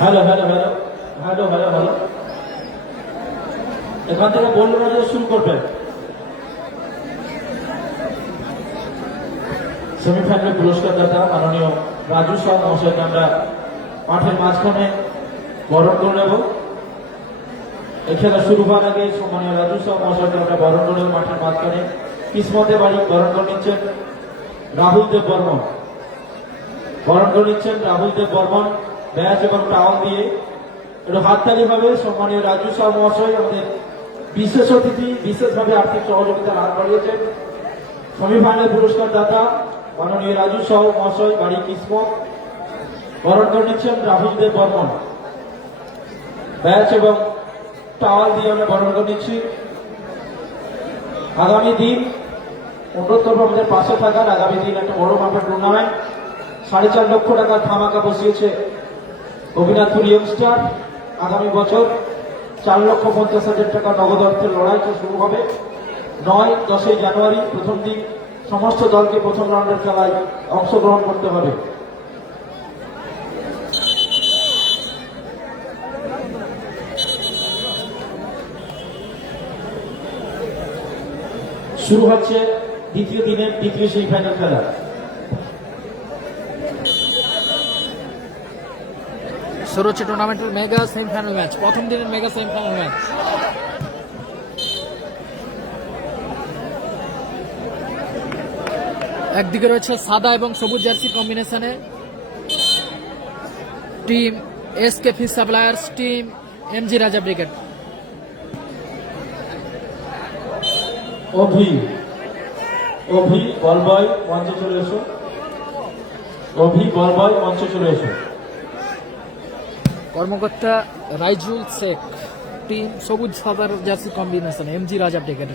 Hello hello hello hello hello hello এখান থেকে বললো না যে শুরু করবেন। সেমিফাইনাল পুরস্কার দাতা মাননীয় রাজু সাহ মহাশয়কে আমরা মাঠের মাঝখানে বরণ করে নেব। এই খেলা শুরু হওয়ার আগে সম্মানীয় রাজু সাহ মহাশয়কে আমরা বরণ করে নেব মাঠের মাঝখানে। কিসমতে বাড়ি বরণ করে নিচ্ছেন রাহুল দেব বর্মন, বরণ করে নিচ্ছেন রাহুল দেব বর্মন ব্যাচ এবং টাওয়াল দিয়ে। একটু হাততালি হবে। সম্মানীয় রাজু সাহ মহাশয় আমাদের বিশেষ অতিথি, বিশেষভাবে আর্থিক সহযোগিতার হাত বাড়িয়েছেন। সেমিফাইনাল পুরস্কার দাতা মাননীয় রাজু সাহ মহাশয় বাড়ি কিসমত, বরণ করে নিচ্ছেন রাহুল দেব বর্মন ব্যাচ এবং টাওয়াল দিয়ে আমরা বরণ করে নিচ্ছি। আগামী দিন অনুরোধ করবো আমাদের পাশে থাকার। আগামী দিন একটা বড় মাপের টুর্নামেন্ট, 4.5 লক্ষ টাকা ধামাকা বসিয়েছে গোপীনাথপুর ইয়ংস্টার। আগামী বছর 4,50,000 টাকা নগদ অর্থের লড়াইটা শুরু হবে 9-10 জানুয়ারি। প্রথম দিন সমস্ত দলকে প্রথম রাউন্ডের খেলায় অংশগ্রহণ করতে হবে। শুরু হচ্ছে দ্বিতীয় দিনের দ্বিতীয় সেমিফাইনাল খেলা। শুরু হচ্ছে টুর্নামেন্টের মেগা সেমিফাইনাল ম্যাচ, প্রথম দিনের মেগা সেমিফাইনাল ম্যাচ। একদিকে রয়েছে সাদা এবং সবুজ জার্সির কম্বিনেশনে team SK fish suppliers, team MG Raja brigade. অভি অভি বল বয় মঞ্চে চলে এসো। অভি বল বয় মঞ্চে চলে এসো। কর্মকর্তা রাইজুল শেখ, টিম সবুজ সাদার jersey combination MG Raja brigade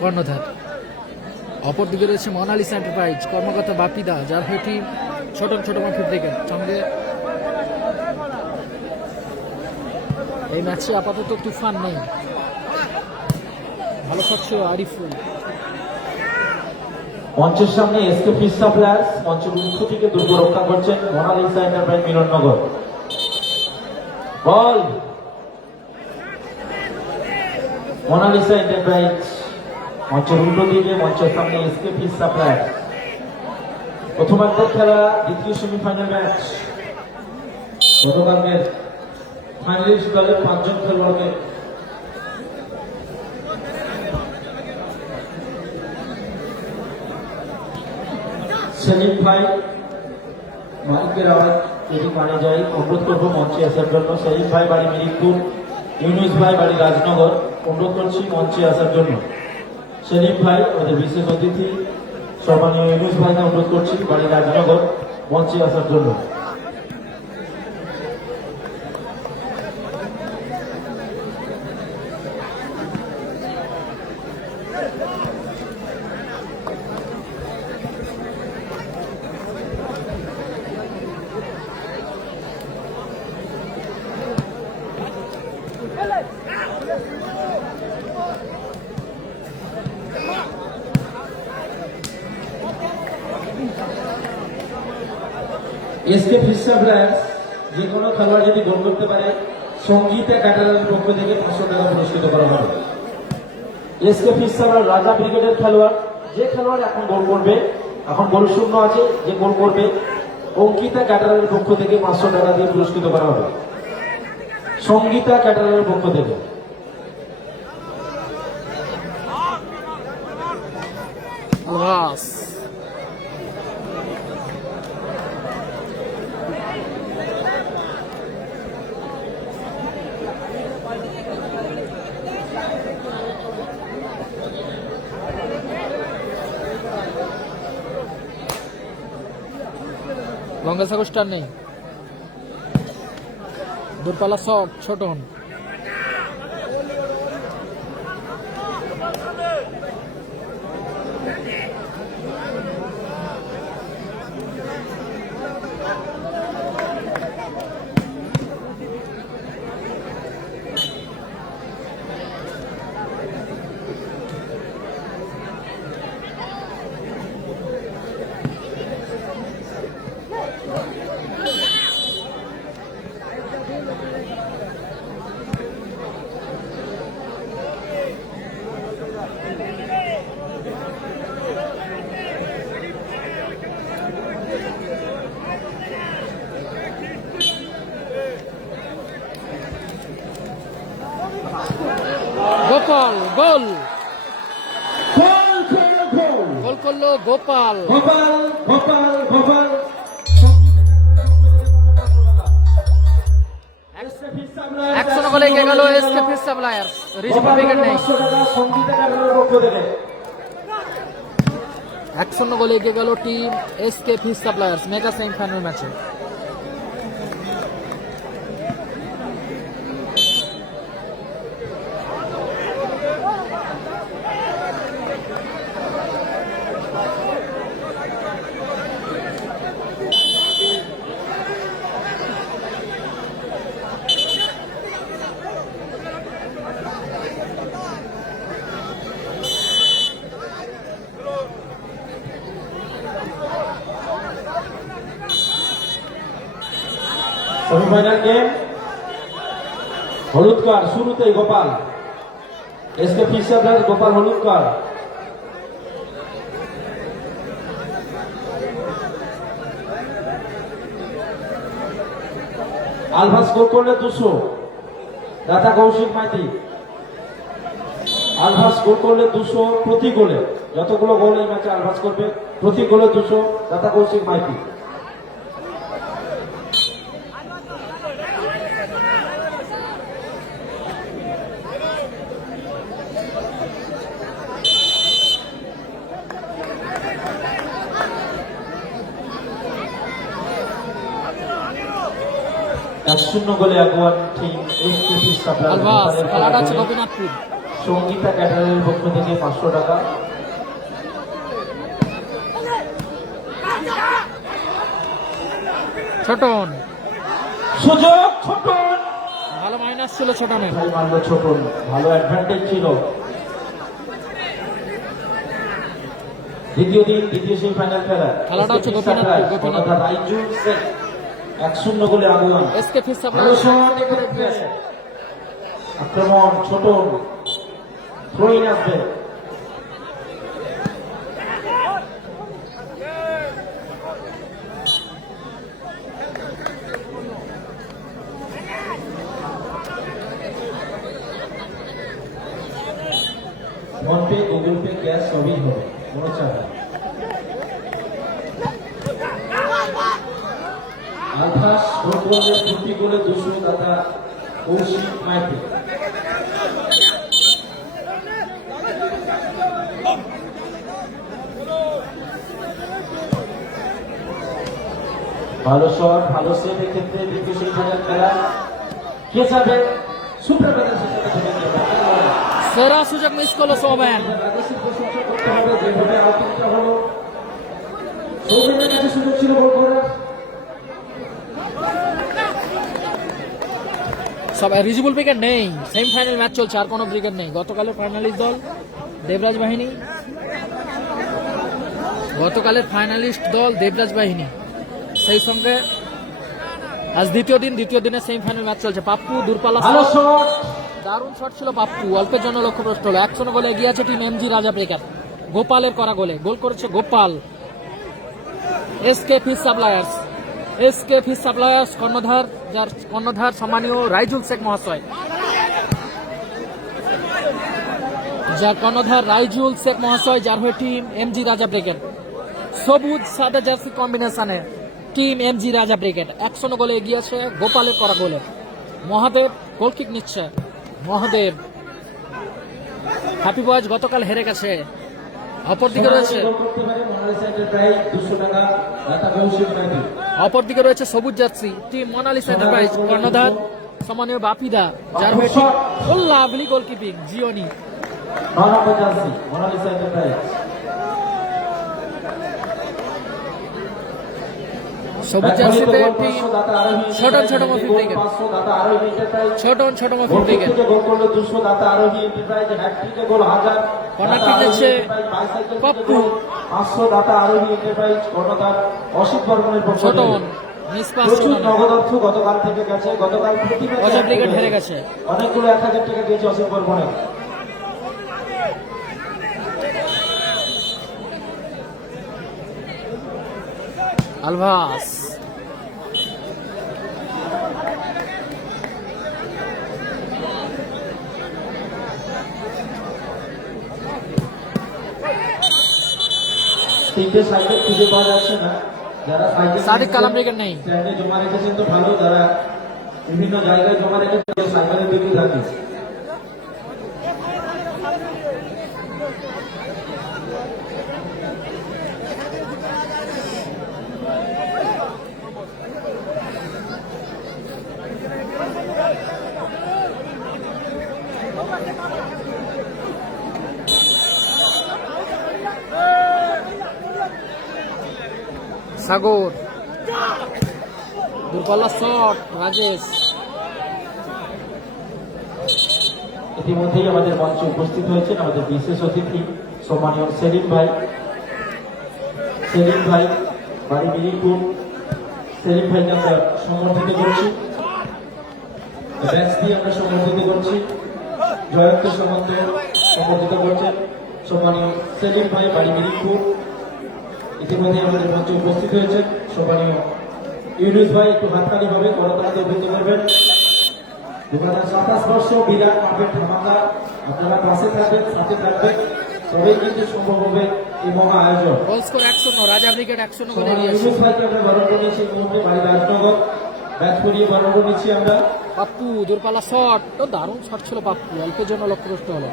কর্ণধার। অপরদিকে রয়েছে মোনালিসা এন্টারপ্রাইজ, কর্মকর্তা বাপিদা, যার হয়ে টিম ছোট ছোট মাফির ব্রিগেড। সঙ্গে এই ম্যাচে আপাতত তুফান নেই, ভালো থাকছে আরিফুল। মঞ্চের সামনে এসকে ফিশ সাপ্লায়ার্স, মঞ্চের মুখ্য থেকে দুর্গ রক্ষা করছেন মোনালিসা এন্টারপ্রাইজ মিলননগর। বল মোনালিসা এন্টারপ্রাইজ মঞ্চের উল্টো দিকে, মঞ্চের সামনে এসকে ফিশ সাপ্লায়ার্স। প্রথমার্ধের খেলা, দ্বিতীয় সেমিফাইনাল ম্যাচ। গতকালকের ফাইনালিস্ট দলের 5 জন খেলোয়াড়কে সেলিম ভাই মালিকের আওয়াজ যদি কানে যায় অনুরোধ করবো মঞ্চে আসার জন্য। সেলিম ভাই বাড়ি মিরিকপুর, ইউনুস ভাই বাড়ি রাজনগর, অনুরোধ করছি মঞ্চে আসার জন্য। সেলিম ভাই আমাদের বিশেষ অতিথি, সম্মানীয় ইউনুস ভাইকে অনুরোধ করছি বাড়ি রাজনগর মঞ্চে আসার জন্য। এসকে ফিশ সাপ্লায়ার্স যে কোনো খেলোয়াড় যদি গোল করতে পারে সঙ্গীতা ক্যাটারারের পক্ষ থেকে 500 টাকা পুরস্কৃত করা হবে। এসকে ফিশ সাপ্লায়ার রাজা ব্রিগেডের খেলোয়াড়, যে খেলোয়াড় এখন গোল করবে, এখন গোল শূন্য আছে, যে গোল করবে অঙ্কিতা ক্যাটারারের পক্ষ থেকে 500 টাকা দিয়ে পুরস্কৃত করা হবে। সঙ্গীতা ক্যাটারারের পক্ষ থেকে। গঙ্গাসাগর স্টার নেই, দূরপাল্লা শট ছোট হন। বল, গোল গোল গোল গোল গোল করলো গোপাল। গোপাল গোপাল গোপাল 100 গোলে এগিয়ে গেল এসকে ফিশ সাপ্লায়ার্স। রিজভেল উইকেট নেই। 100 গোলে এগিয়ে গেল team SK fish suppliers mega semifinal ম্যাচে। সেমিফাইনাল গেম হলুদ কার্ড শুরুতেই Gopal SK fish suppliers Gopal হলুদ কার্ড আলভা স্কোর করলে 200 দাতা কৌশিক মাইতি আলভা স্কোর করলে 200 প্রতি গোলে যতগুলো গোল এই ম্যাচে আলভাস করবে প্রতি গোলে 200 দাতা কৌশিক মাইতি এক শূন্য গোলে আগুয়ান টিম এসকে ফিশ আলভাস খেলাটা হচ্ছে সাপ্লায়ার্স গোপীনাথপুর। সঙ্গীতা ক্যাটারের পক্ষ থেকে 500 টাকা ছোটন সুযোগ ছোটন ভালো মাইনাস ছিল ছোটনের। ভাই মারলো ছোটন ভালো অ্যাডভান্টেজ ছিল দ্বিতীয় দিন দ্বিতীয় সেমিফাইনাল খেলা খেলাটা হচ্ছে গোপীনাথপুর। রাইজুল শেখ 1-0 গোলে আগুয়ান এসকে ফিশ ভালো সাপ্লায়ার্স শট এখানে আক্রমণ ছোটন থ্রোইন আসবে phone pay Google pay cash সবই হবে কোনো চাপ নেই আলফাস ফুটবলের প্রতি গোলে 200 দাদা কৌশিক মাইতি ভালো শট ভালো সেভ ক্ষেত্রে দ্বিতীয় সেমিফাইনাল খেলা কে যাবে সুপার ব্রাদার্স সেরা সুযোগ মিস করলো সৌমেন। রাজেশের প্রশংসা করতে হবে যেভাবে আউটিংটা হলো সৌমেনের কাছে সুযোগ ছিল গোল করার সব রিজভেল উইকেট নেই। সেমিফাইনাল ম্যাচ চলছে, আর কোনো উইকেট নেই। গতকালের ফাইনালিস্ট দল দেবরাজ বাহিনী, গতকালের ফাইনালিস্ট দল দেবরাজ বাহিনী, সেই সঙ্গে আজ দ্বিতীয় দিনে সেমিফাইনাল ম্যাচ চলছে। পাপ্পু দূরপাল্লা ভালো শট দারুণ শট ছিল পাপ্পু, অল্পের জন্য লক্ষ্যভ্রষ্ট হলো। 100 গোলে এগিয়ে আছে টিম এমজি রাজা ব্রেকার। গোপালের করা গোলে গোল করেছে গোপাল। এসকে ফিশ সাপ্লায়ার্স কর্ণধার, যার কর্ণধার সম্মানীয় রাইজুল শেখ মহাশয়, যার হয়ে টিম এমজি রাজা ব্রিগেড সবুজ সাদা জার্সি কম্বিনেশনে টিম এমজি রাজা ব্রিগেড 100 গোলে এগিয়ে আছে গোপালের করা গোলে। মহাদেব গোলকিক নিচ্ছে। মহাদেব হ্যাপি বয়েজ গতকাল হেরে গেছে। অপরদিকে রয়েছে সবুজ জার্সি টিম মোনালিসা এন্টারপ্রাইজ কর্ণধার সম্মানীয় বাপিদা, যার হয়ে লাভলি গোলকিপিং জিওনি। সবুজ জার্সিতে টিম ছোট মফিল ব্রিগেড, ছোট মফিল ব্রিগেড কর্নার কিক নিচ্ছে পাপ্পু। ছোটন মিস পাস নগদ অর্থ গতকাল থেকে গেছে, গতকাল অজয় ব্রিগেড হেরে গেছে। অনেকগুলো 1000 টাকা দিয়েছে অসীম বর্মনে। আলভাস তিনটে সাইকেল খুঁজে পাওয়া যাচ্ছে না। যারা সাইকেল সাদিক কালামরিকের নেই। স্ট্যান্ডে জমা রেখেছেন তো ভালো, যারা বিভিন্ন জায়গায় জমা রেখেছেন সাইকেলের দিকে থাকে। সাগর, দূরপাল্লা শট রাজেশ। ইতিমধ্যেই আমাদের মঞ্চে উপস্থিত হয়েছেন আমাদের বিশেষ অতিথি সম্মানীয় সেলিম ভাই। সেলিম ভাই বাড়ি মিরিপুর, সেলিম ভাইকে আমরা সমর্থিত করছি, ব্যাচ দিয়ে আমরা সমর্থিত করছি। জয়ন্ত সামন্ত সমর্থিত করছেন সম্মানীয় সেলিম ভাই বাড়ি মিরিপুর। ইতিমধ্যে আমাদের মঞ্চে উপস্থিত হয়েছেন সম্মানীয় ইউনুস ভাই। একটু হাততালি হবে, করতালিতে অভিজ্ঞ করবেন। 2027 বর্ষ বিরাট মাপের ধামাকা, আপনারা পাশে থাকবেন, সাথে থাকবেন, তবেই কিন্তু সম্ভব হবে এই মহা আয়োজন। গোল স্কোর 1-0, রাজা ব্রিগেড 1-0 করে সম্মানীয় এগিয়ে আছে। ইউনুস ভাইকে আমরা বরণ করে নিয়েছি এই মুহূর্তে বাড়ি রাজনগর, ব্যাট করিয়ে বরণ করে নিচ্ছি আমরা। পাপ্পু দূরপাল্লা শট, তো দারুণ শট ছিল পাপ্পু, অল্পের জন্য লক্ষ্যভ্রষ্ট হলো।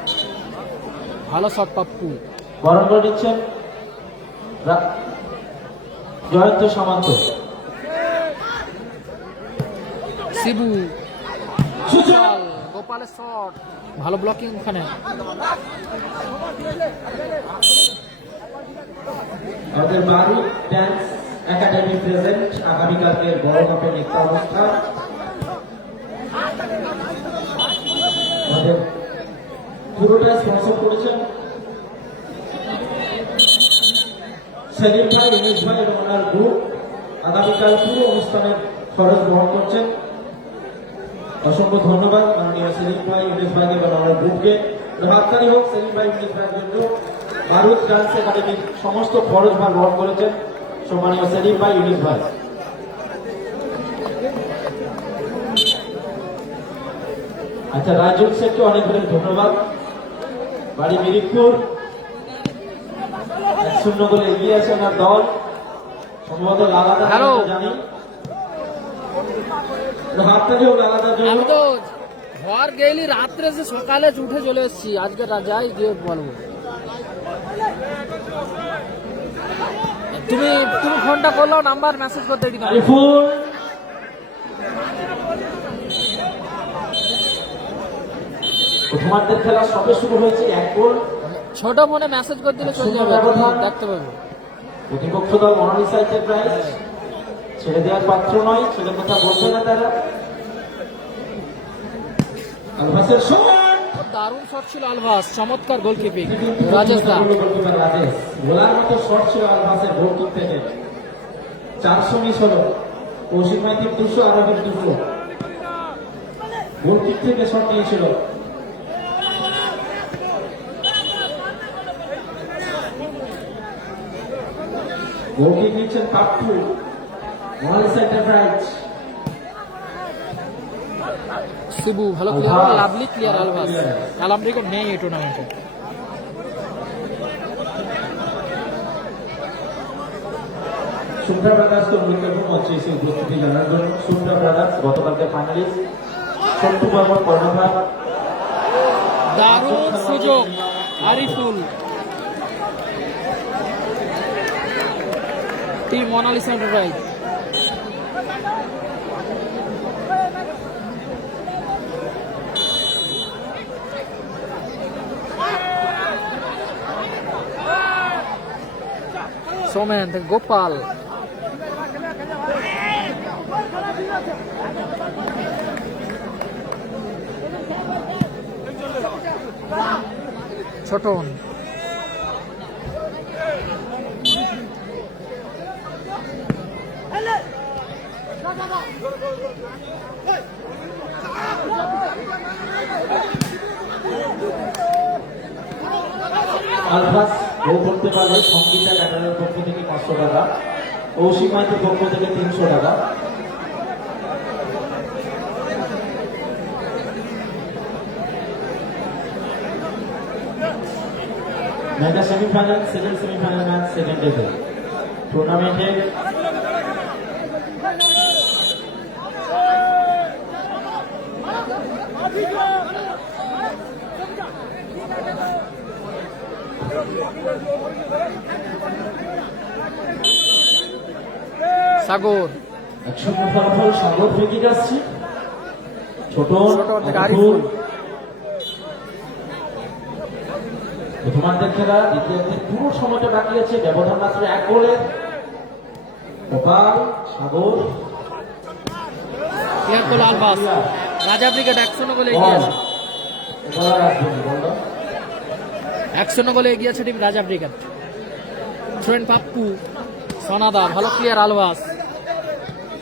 ভালো শট পাপ্পু। বরণ করে নিচ্ছেন জয়ন্ত সামন্ত। শিবু, গোপাল, গোপালের শট, ভালো ব্লকিং ওখানে। আমাদের বারুদ ড্যান্স একাডেমি প্রেজেন্ট আগামীকালকের বড় মাপের নৃত্য অনুষ্ঠান। আমাদের পুরোটা স্পন্সর করেছেন সেলিম ভাই, ইংলিশ ভাই এবং ওনার গ্রুপ। আগামীকাল পুরো অনুষ্ঠানের খরচ বহন করছেন। অসংখ্য ধন্যবাদ মাননীয় সেলিম ভাই, ইংলিশ ভাইকে এবং আমার গ্রুপকে। হাততালি হোক সেলিম ভাই, ইংলিশ ভাইয়ের জন্য। বারুদ ডান্স একাডেমির সমস্ত খরচ ভার বহন করেছেন সম্মানীয় সেলিম ভাই, ইংলিশ ভাই। আচ্ছা, রাজুল শেখকে অনেক অনেক ধন্যবাদ। বাড়ি মিরিকপুর 1-0 গোলে এগিয়ে আছে আমার দল, সম্ভবত লাগাতার জানি। হাততালি হোক লাগাতার জন্য। আমি তো ঘর গেলি রাত্রে যে সকালে উঠে চলে এসেছি, আজকে যাই গিয়ে বলবো। তুমি তুমি ফোনটা করলো, নাম্বার মেসেজ করতে দিন। আরিফুল প্রথমার্ধের খেলা সবে শুরু হয়েছে, 1 গোল। ছোট ফোনে মেসেজ করে দিলে চলে যাবে, দেখতে পাবো। প্রতিপক্ষ দল মোনালিসা এন্টারপ্রাইজ ছেড়ে দেওয়ার পাত্র নয়, ছেড়ে কথা বলবে না তারা। আলভাসের শট, দারুণ শট ছিল আলভাস, চমৎকার গোলকিপিং রাজেশ দা। রাজেশ গোলার মতো শট ছিল আলভাসের গোলকিপ থেকে। 400 মিস হলো, কৌশিক মাইতির 200, আরবের 200। গোলকিপ থেকে শট নিয়েছিল। গোলকিপ নিচ্ছেন পাপ্পু, মোনালিসা এন্টারপ্রাইজ। শিবু ভালো ক্লিয়ার, লাভলি ক্লিয়ার আলভাস। কালামরিকের নেই এই টুর্নামেন্টে। সুন্দর ব্রাদার্সকে গুরুত্বপূর্ণ মঞ্চে এসে উপস্থিতি জানার জন্য। সুন্দর ব্রাদার্স গতকালকে ফাইনালিস্ট, সন্টু বর্মন কর্ণধার। দারুণ সুযোগ আরিফুল, টিম মোনালিসা এন্টারপ্রাইজ। সোমেন থেকে গোপাল, ছোটন, আলভাস গোল করতে পারলে সঙ্গীতা ক্যাটারের পক্ষ থেকে 500 টাকা, কৌশিক মাইতির পক্ষ থেকে 300 টাকা। Mega semifinal, second semifinal match second ডেতে টুর্নামেন্টে সাগর 1-0 ফলাফল। সাগর ফ্রিকিক আসছে, ছোট থেকে আরিফুল। প্রথমার্ধের খেলা, দ্বিতীয়ার্ধের পুরো সময়টা বাকি আছে, ব্যবধান মাত্র 1 গোলের। গোপাল, সাগর, ক্লিয়ার করলো আলবাস। রাজা ব্রিগেড 1-0 গোলে এগিয়ে আছে। 1-0 গোলে এগিয়ে আছে টিম রাজা ব্রিগেড। থ্রোয়েন পাপ্পু, সনাদা, ভালো ক্লিয়ার আলবাস।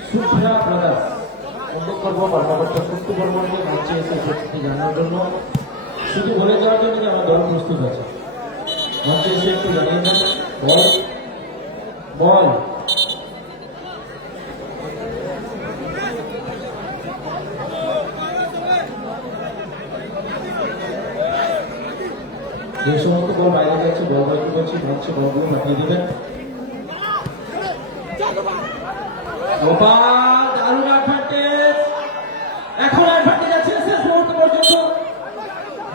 সুপ্রিয়া ব্রাদার্স অনুরোধ করবো কর্মকর্তা সত্যি বর্মনকে মঞ্চে এসে উপস্থিতি জানানোর জন্য, শুধু বলে দেওয়ার জন্য যে আমার দল প্রস্তুত আছে। মঞ্চে এসে একটু জানিয়ে দেন। বল বল যে সমস্ত বল বাইরে যাচ্ছে, বল বাইরে করছে, মঞ্চে বলগুলো পাঠিয়ে দেবেন। গোপাল, দারুণ অ্যাডভান্টেজ, এখন অ্যাডভান্টেজ আছে শেষ মুহূর্ত পর্যন্ত।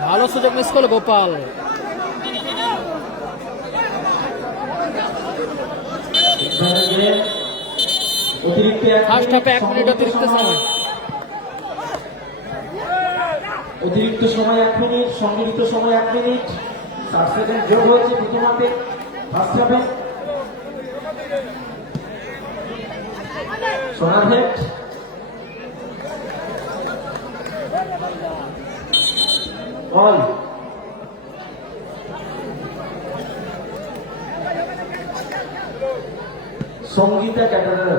ভালো সুযোগ মিস করলো গোপাল। অতিরিক্ত ফার্স্ট হাফে 1 মিনিট অতিরিক্ত সময়। অতিরিক্ত সময় 1 মিনিট, সংগৃহীত সময় 1 মিনিট 60 সেকেন্ড যোগ হয়েছে প্রথমার্ধে ফার্স্ট হাফে। সোনারহেট বল, সঙ্গীতা ক্যাটারার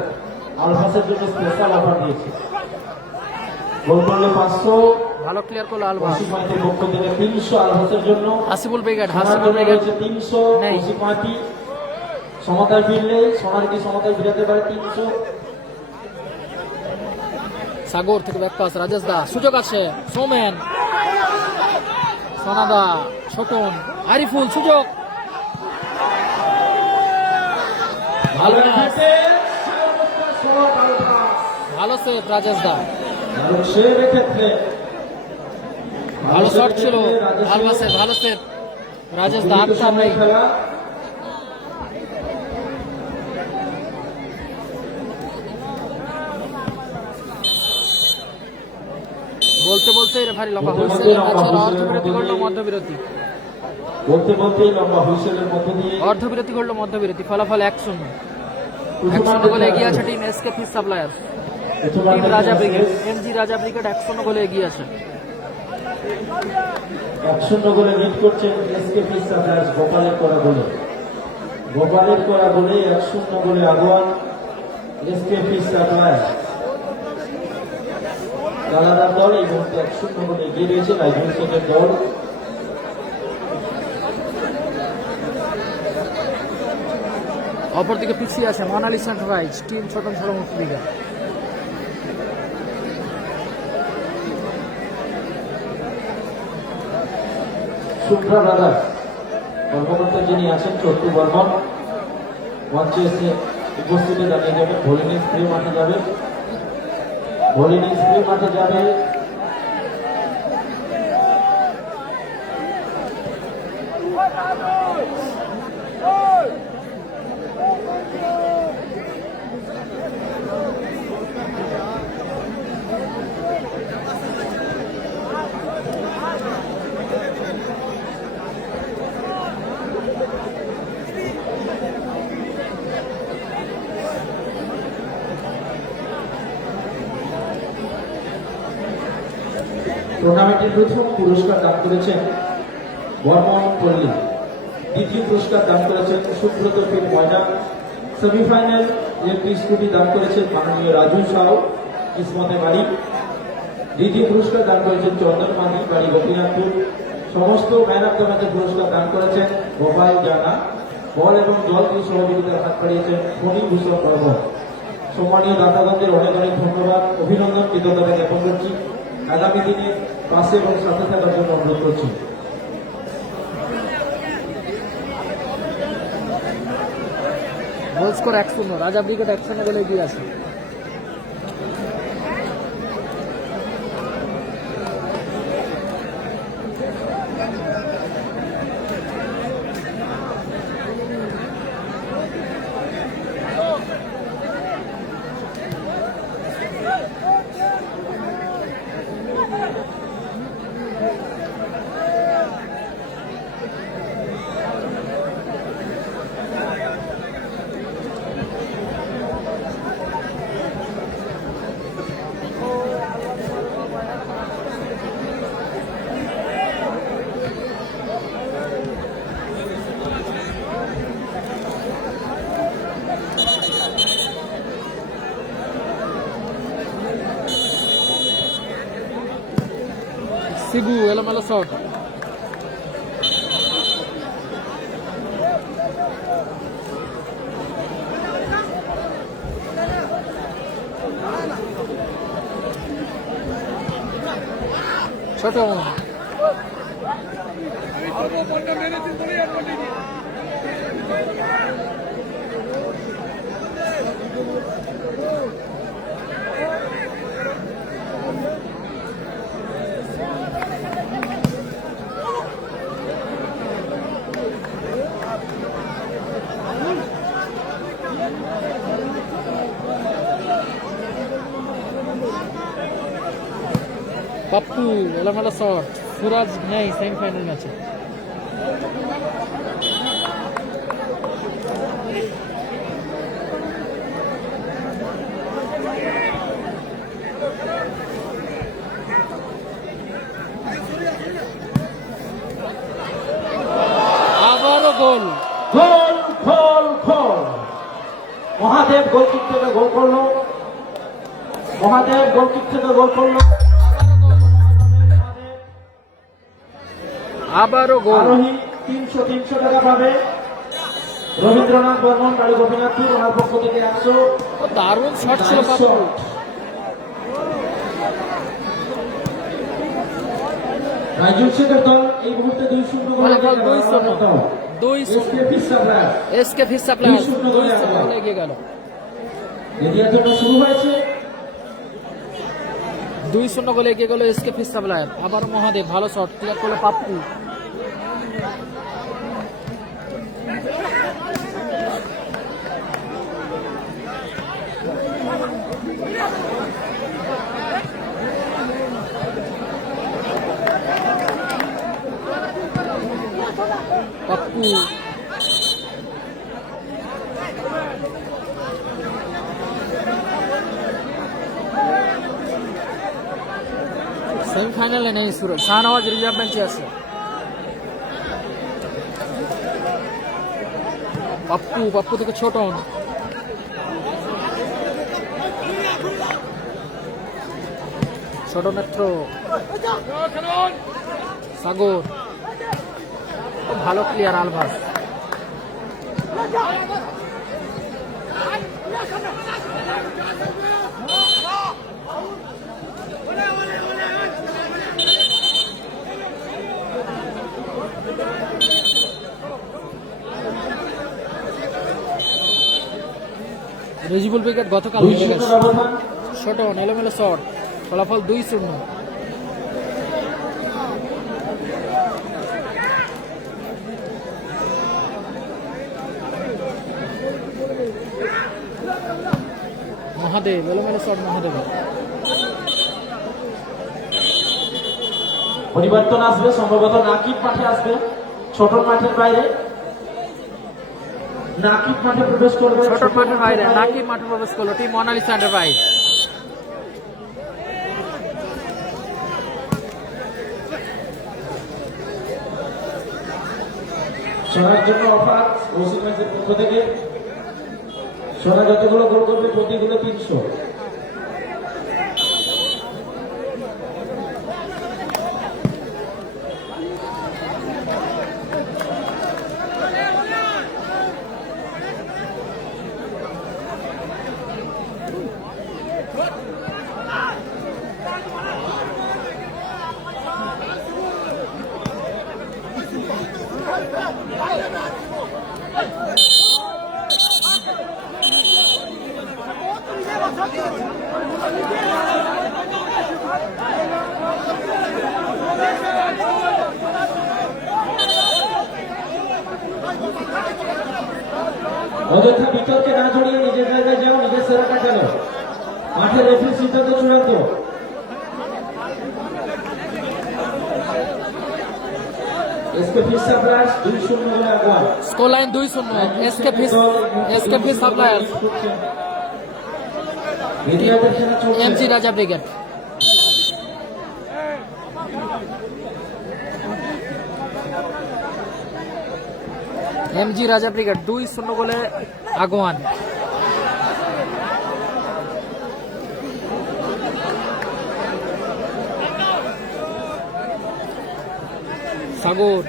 আলফাসের জন্য স্পেশাল অফার দিয়েছে। গোল করলে 500, ভালো ক্লিয়ার করলো আলবাস। ওসিমাইতের পক্ষ থেকে 300 আলফাসের জন্য। হাসিবুল ব্রিগেড, সোনার হাসিবুল জন্য ব্রিগেড রয়েছে 300, নেই। ওসিমাইতি সমতায় ফিরলে সোনার কি সমতায় ফিরাতে পারে 300। সাগর থেকে ব্যাক পাস, রাজেশ দা, সুযোগ আছে, সোমেন, সোনাদা, ছোটন, আরিফুল, সুযোগ। ভালো আলবাস, ভালো সেভ রাজেশ দা। ভালো সেভ এক্ষেত্রে, ভালো শট ছিল আলবাসের, ভালো সেভ রাজেশ দা। আটটা নেই। খেলা বলতে বলতে রেফারি লম্বা হুইসেল, অর্ধবিরতি করলো মধ্যবিরতি। বলতে বলতেই লম্বা হুইসেলের মধ্য দিয়ে অর্ধবিরতি করলো মধ্যবিরতি, ফলাফল 1-0। 1-0 গোলে এগিয়ে আছে team SK fish suppliers. Team রাজা ব্রিগেড, এমজি রাজা ব্রিগেড 1-0 গোলে এগিয়ে আছে। 1-0 গোলে লিড করছেন এসকে ফিশ সাপ্লায়ার্স। গোপালের করা গোলে, গোপালের করা গোলে 1-0 গোলে আগুয়ান এসকে ফিশ সাপ্লায়ার্স। কালাদার দল এই মুহূর্তে 1-0 গোলে এগিয়ে রয়েছে রাইজুল শেখের দল। অপরদিকে পিছিয়ে আছে মোনালি সানরাইজ, টিম ছোটন সরমুখ ব্রিগেড। সুপ্রা ব্রাদার্স কর্মকর্তা যিনি আছেন চট্টু বর্মন মঞ্চে এসে উপস্থিতি জানিয়ে যাবে। ভলিনি স্প্রে মাঠে যাবে, ভলিনি স্প্রে মাঠে যাবে। টুর্নামেন্টের প্রথম পুরস্কার দান করেছেন বর্মন পল্লী, দ্বিতীয় পুরস্কার দান করেছেন সুব্রত ফির ময়দান, সেমিফাইনাল ইলেকট্রিক স্কুটি দান করেছেন মাননীয় রাজু সাউ কিসমতে বাড়ি, দ্বিতীয় পুরস্কার দান করেছেন চন্দন মাঝি বাড়ি গোপীনাথপুর। সমস্ত ম্যান অব দ্য ম্যাচের পুরস্কার দান করেছেন গোপাল জানা, বল এবং জল দিয়ে সহযোগিতার হাত বাড়িয়েছেন ফণীভূষণ বর্মন। সম্মানীয় দাতাগণদের অনেক অনেক ধন্যবাদ, অভিনন্দন, কৃতজ্ঞতা জ্ঞাপন করছি। আগামী দিনে পাশে এবং সাথে থাকার জন্য অনুরোধ করছি। গোল স্কোর 1-0, রাজা ব্রিগেড 1-0 গোলে এগিয়ে আছে। সিগু এলোমেলো শট, ছোট পাপ্পু এলোমেলো শট, সুরাজ নেই সেমিফাইনাল ম্যাচে। আবারও গোল, গোল গোল গোল। মহাদেব গোলকিক থেকে গোল করলো, মহাদেব গোলকিক থেকে গোল করলো। আবারও গোল। আরোহী 300 টাকা পাবে। রবীন্দ্রনাথ বর্মন, বাড়ি গোপীনাথপুর, ওনার পক্ষ থেকে 100। দারুণ শট ছিল পাপ্পু। রাইজুল শেখের দল এই মুহূর্তে 2-0 গোলে ফলাফল এগিয়ে গেল। 2-0 এসকে ফিস সাপ্লায়ার্স 2-0 গোলে এগিয়ে গেল। দ্বিতীয় জন্য শুরু হয়েছে। 2-0 গোলে এগিয়ে গেল এসকে ফিস সাপ্লায়ার। আবার মহাদেব ভালো শট ক্লিয়ার করলো পাপ্পু। পাপ্পু সেমিফাইনালে নেই সুরজ, শাহনওয়াজ রিজার্ভ বেঞ্চে আছে। পাপ্পু থেকে ছোট নেত্র সাগর, ভালো প্লেয়ার আলভাস। রেজিবুল ব্রিগেড গতকাল ছোট এলোমেলো শট, ফলাফল 2-0। মহাদেব এলোমেলো শট, মহাদেব পরিবর্তন আসবে, সম্ভবত নাকিব মাঠে আসবে, ছোট মাঠের বাইরে নাকিব মাঠে প্রবেশ করবে। ছোট মাঠের বাইরে নাকিব মাঠে প্রবেশ করলো টিম মোনালিসা এন্টারপ্রাইজ। সোনার জন্য অফার ওসি ম্যাচের পক্ষ থেকে। সোনা যতগুলো গোল করবে প্রতিগুলো 300। অযথা বিতর্কে না জড়িয়ে নিজের জায়গায় যাও, নিজের সেরাটা খেলো। মাঠের রেফারি সিদ্ধান্ত চূড়ান্ত। এসকে ফিশ সাপ্লায়ার্স 2-0 গোলে আগুয়ান। Score line 2-0 SK fish suppliers বিডিআরের খেলা চলছে। MG Raja brigade. MG Raja brigade 2-0 গোলে আগুয়ান। Sagar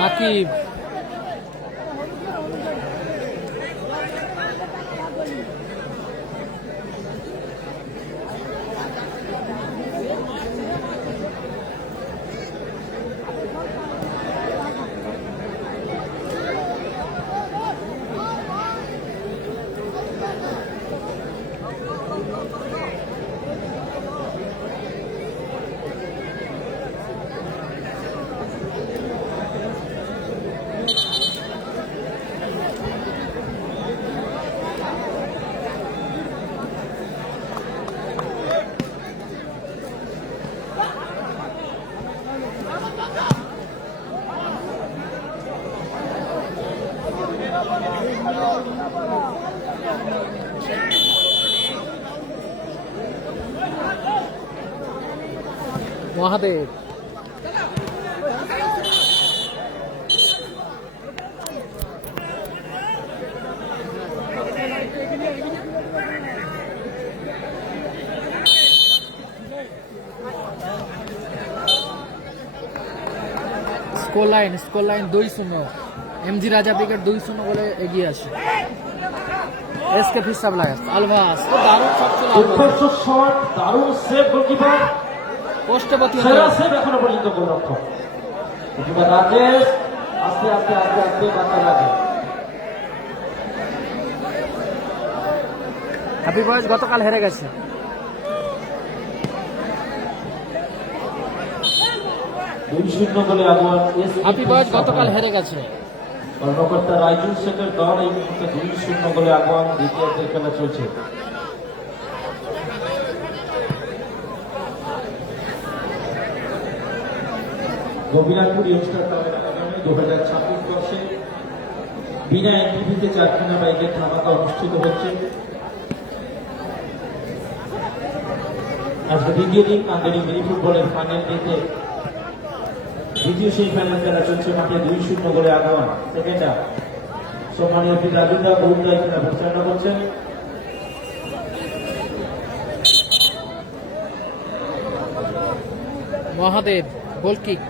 Nakib Mahadev score line 2-0 MG Raja brigade 2-0 গোলে এগিয়ে আছে। এসকে ফিশ সাপ্লায়ার্স আলভাস দারুণ শট ছিল উৎকর্ষ শট, দারুণ সেভ গোলকিপার, পোস্টে প্রতি সেরা সেভ এখনো পর্যন্ত গোলরক্ষক গোলকিপার রাজেশ। আস্তে আস্তে আস্তে আস্তে বাঁচা লাগে। হ্যাপি বয়েজ গতকাল হেরে গেছে। দুই 0 গোলে আগুয়ান। হ্যাপি বয়েজ গতকাল হেরে গেছে। কর্মকর্তা রাইজুল শেখের দল এই মুহূর্তে 2-0 গোলে আগুয়ান। দ্বিতীয়ার্ধের খেলা চলছে। গোবিনাথপুর ইয়ংস্টার ক্লাবের আয়োজনে 2026 বর্ষে বিনা এন্ট্রিতে চারখানা বাইকের ধামাকা অনুষ্ঠিত হচ্ছে। আজকে দ্বিতীয় দিন কান্দারি মিনি ফুটবলের ফাইনাল ডেতে দ্বিতীয় সেই ফাইনাল খেলা চলছে মাঠে। 2-0 গোলে আগুয়ান। সেকেন্ড হাফ সম্মানীয় পি রাজুদা গৌরদা এখানে পরিচালনা করছেন। মহাদেব গোল কিক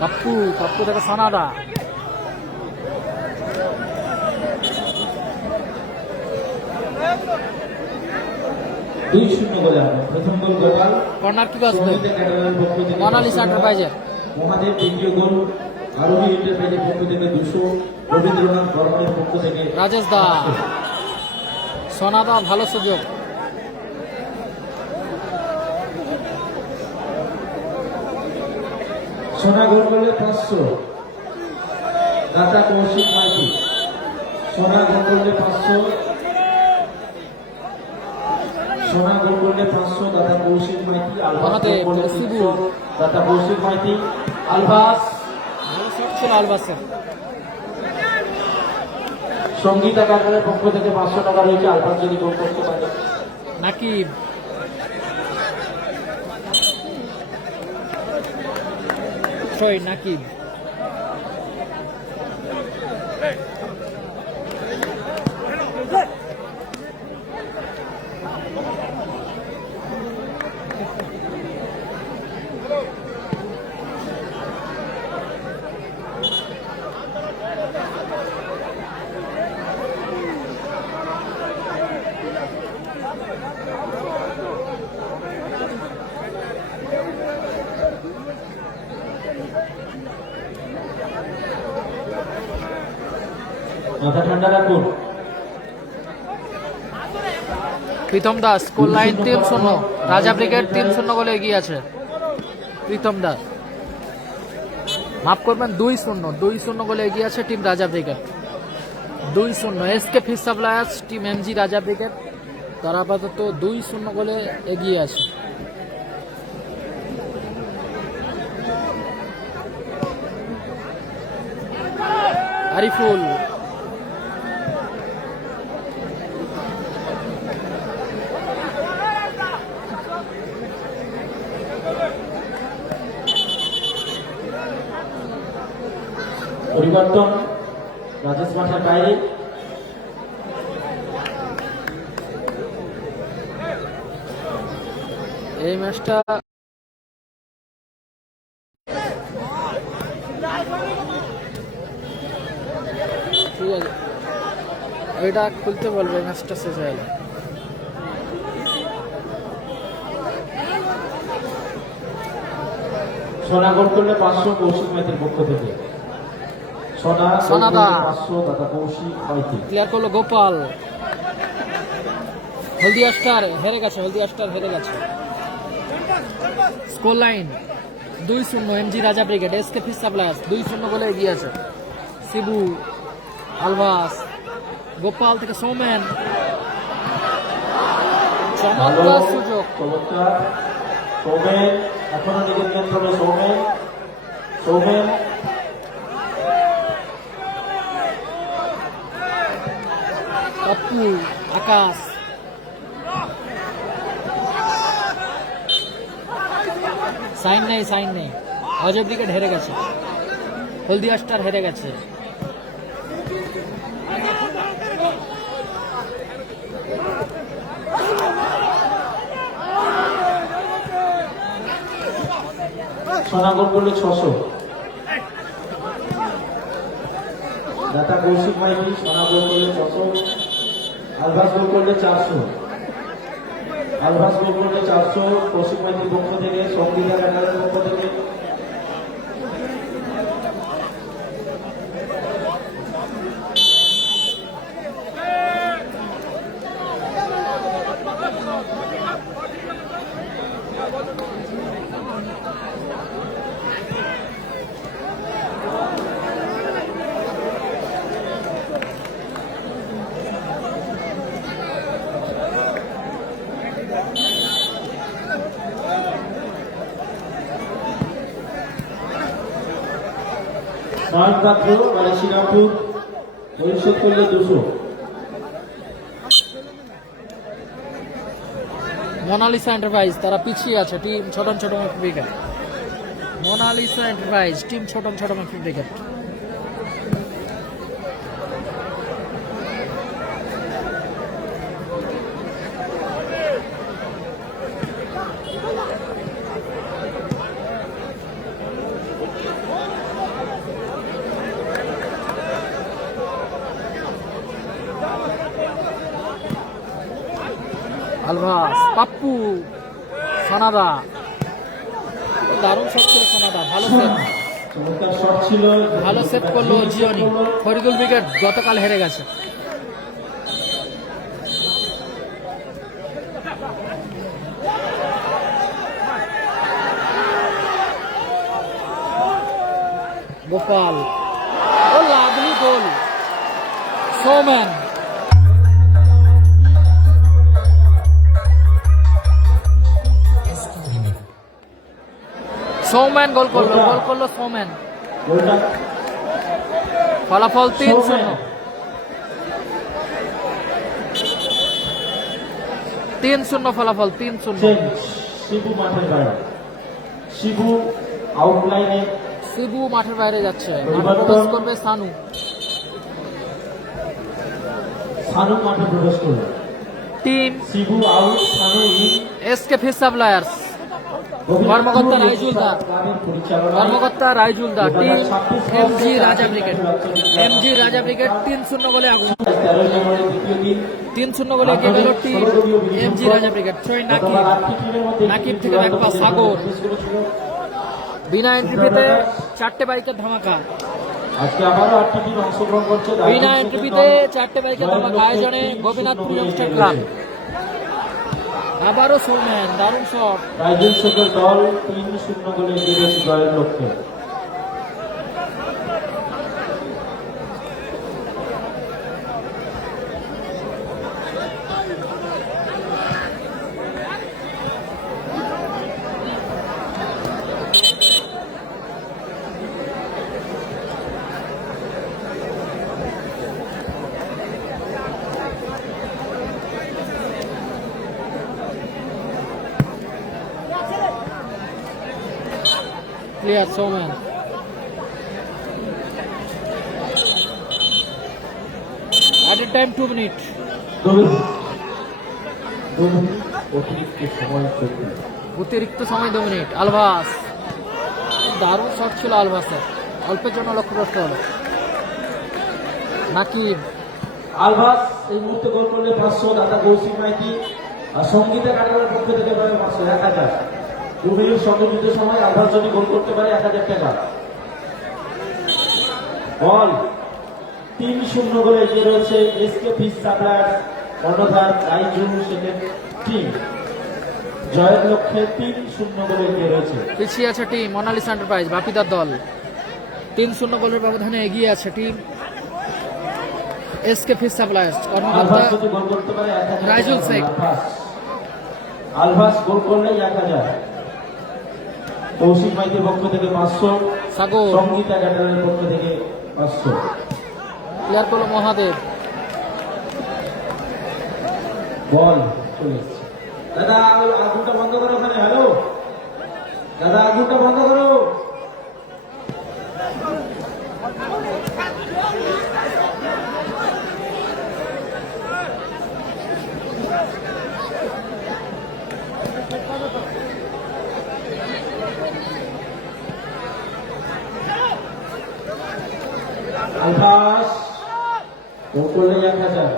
পাপ্পু থেকে সোনাদা প্রথম গোল গোপাল। কর্নার কিক আসবে মোনালিসা এন্টারপ্রাইজের। মহাদেব দ্বিতীয় গোল আরোহী এন্টারপ্রাইজের পক্ষ থেকে 200, রবীন্দ্রনাথ বর্মনের পক্ষ থেকে রাজেশ দা সোনাদা ভালো সুযোগ। সোনা গোল করলে 500, দাতা কৌশিক মাইতি। সোনা গোল করলে 500, সোনা গোল করলে 500, দাতা কৌশিক মাইতি। মহাদেব, আলবাস শিবু। দাতা কৌশিক মাইতি। আলবাস ভালো শট ছিল আলবাসের। সঙ্গীতা কাকারের পক্ষ থেকে 500 টাকা রয়েছে। আলবাস যদি গোল করতে পারে। নাকিব নাকিব মাথা ঠান্ডা রাখুন। প্রীতম দাস স্কোর লাইন 3-0, রাজা ব্রিগেড 3-0 গোলে এগিয়ে আছে। প্রীতম দাস, মাফ করবেন, 2-0 গোলে এগিয়ে আছে টিম রাজা brigade. 2-0 SK fish suppliers team MG Raja brigade তারা আপাতত 2-0 গোলে এগিয়ে আছে। আরিফুল, পরিবর্তন রাজেশ মাঠের বাইরে। এই ম্যাচটা ঠিক আছে, এটা খুলতে বলবে, ম্যাচটা শেষ হয়ে গেল। সোনা গোল করলে 500 কৌশিক মাইতির পক্ষ থেকে। সোনাদা 500 দাদা কৌশিক মাইতি। ক্লিয়ার করলো গোপাল। হলদিয়া স্টার হেরে গেছে, score line 2-0 MG Raja brigade SK fish suppliers 2-0 গোলে এগিয়ে আছে। শিবু, আলভাস, গোপাল থেকে সৌমেন, চমৎকার সুযোগ। চমৎকার সৌমেন, এখনো নিজের নিয়ন্ত্রণে সৌমেন। পাপ্পু, আকাশ, সাইন নেই। অজয় ব্রিগেড হেরে গেছে, হলদিয়া স্টার হেরে গেছে। সোনা গোল করলে 600 দাদা কৌশিক মাইতি। সোনা গোল করলে 600। আলভাস গোল করলে 400। কৌশিক মাইতির পক্ষ থেকে, সংগীতা একাডেমির পক্ষ থেকে। নয়ন পাত্র মানে শ্রীরামপুর পরিশোধ করলে 200। মোনালিসা এন্টারপ্রাইজ তারা পিছিয়ে আছে team Chhoton brigade. Monalisa enterprise team Chhoton brigade. Alvas, Pappu, Sonada, দারুণ শট ছিল সোনাদা, ভালো সেভ করলো জিওনি। ফরিদুল ব্রিগেড গতকাল হেরে গেছে। গোপাল, ও লাভলি গোল। সৌমেন, গোল করলো সৌমেন। ফলাফল 3-0। 3-0 ফলাফল, 3-0। শিবু মাঠের বাইরে। আউটলাইনে শিবু মাঠের বাইরে যাচ্ছে, প্রবেশ করবে সানু মাঠে প্রবেশ করবে। Team Shibu out, Sanu in. SK fish suppliers কর্মকর্তা রাইজুল দা টিম এমজি রাজা ব্রিগেড 3-0 গোলে আগুন। 3-0 গোলে এগিয়ে গেল team MG Raja brigade. Throw-in Nakib থেকে ব্যাকপাস সাগর, বিনা এন্ট্রিতে 4টে বাইকের ধামাকা। আজকে আবারও 8টি টিম অংশগ্রহণ করছে। বিনা এন্ট্রিতে 4টে বাইকের ধামাকা আয়োজনে গোপীনাথপুর ইয়ংস্টার ক্লাব। আবারও সৌম্যান, দারুণ শট। রাইজুল শেখের দল 3-0 গোলে এগিয়ে রয়েছে জয়ের লক্ষ্যে। Clear Soumyan. Added time 2 minutes. অতিরিক্ত সময় চলবে। অতিরিক্ত সময় 2 মিনিট। আলভাস, দারুণ শট ছিল আলভাসের, অল্পের জন্য লক্ষ্যভ্রষ্ট হলো। নাকিব, আলভাস এই মুহূর্তে গোল করলে 500, দাদা কৌশিক মাইতি আর সঙ্গীতা কাটারের পক্ষ থেকে পাবে 500, 1000। 2 মিনিট সংযোজিত সময় আলভাস যদি গোল করতে পারে 1000 টাকা। বল 3-0 গোলে এগিয়ে রয়েছে এসকে ফিশ সাপ্লায়ার্স কর্ণধার রাইজুল শেখের টিম। জয়ের লক্ষ্যে 3-0 গোলে এগিয়ে রয়েছে। পিছিয়ে আছে টিম মোনালিসা এন্টারপ্রাইজ, বাপিদার দল 3-0 গোলের ব্যবধানে এগিয়ে আছে টিম এসকে ফিশ সাপ্লায়ার্স। আলভাস কর্মকর্তা যদি গোল করতে পারে 1000 টাকা। রাইজুল শেখ। আলভাস গোল করলে 1000। কৌশিক মাইতির পক্ষ থেকে 500, সাগর, সঙ্গীতা কাটারের পক্ষ থেকে 500। প্লেয়ার করলো মহাদেব। বল চলে এসছে। দাদা আগুনটা বন্ধ করো ওখানে। হ্যালো দাদা, আগুনটা বন্ধ করো। আলভাস গোল করলে 1000।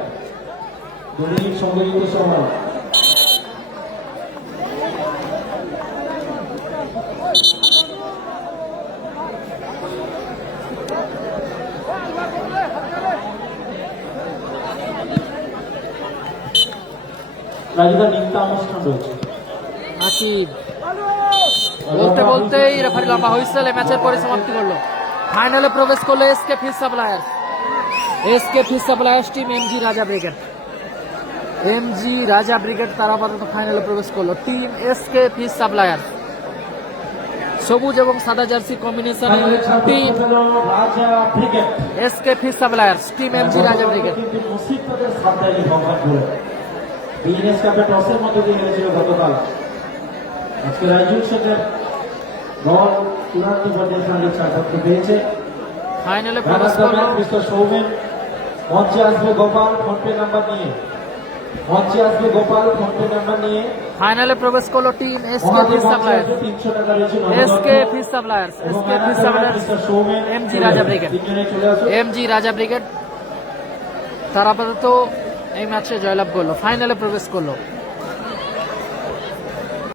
2 মিনিট সংযোজিত সময়। রাজিদা নিত্যা অনুষ্ঠান রয়েছে। নাকিব বলতে বলতেই রেফারি লম্বা হুইসেল, ম্যাচের পরিসমাপ্তি করলো। ফাইনালে প্রবেশ করলো SK fish suppliers. SK fish suppliers team MG Raja brigade. MG Raja brigade তারা আপাতত ফাইনালে প্রবেশ করলো। টিম এসকে ফিশ সাপ্লায়ার্স সবুজ এবং সাদা জার্সি কম্বিনেশনে টিম রাজা brigade, SK fish suppliers team MG Raja brigade. কিন্তু মুসিদ তাদের সাবধানী ভঙ্গাট করে বিএনএস কাপে টসের মধ্যে দিয়ে হেরেছিল গতকাল। আজকে রাইজুল শেখের দল চূড়ান্ত পর্যায়ে ফাইনালে ছাড়পত্র পেয়েছে। ফাইনালে প্রবেশ করলো মিস্টার সৌমেন। মঞ্চে আসবে গোপাল ফোনপে নাম্বার নিয়ে। মঞ্চে আসবে গোপাল ফোনপে নাম্বার নিয়ে। ফাইনালে প্রবেশ করলো টিম এসকে ফিশ সাপ্লায়ার্স। 300 টাকা রয়েছে। SK fish suppliers, SK fish suppliers, mister Soumen, MG Raja brigade. তিনজনে চলে আসো। এমজি রাজা ব্রিগেড তারা আপাতত এই ম্যাচে জয়লাভ করলো, ফাইনালে প্রবেশ করলো।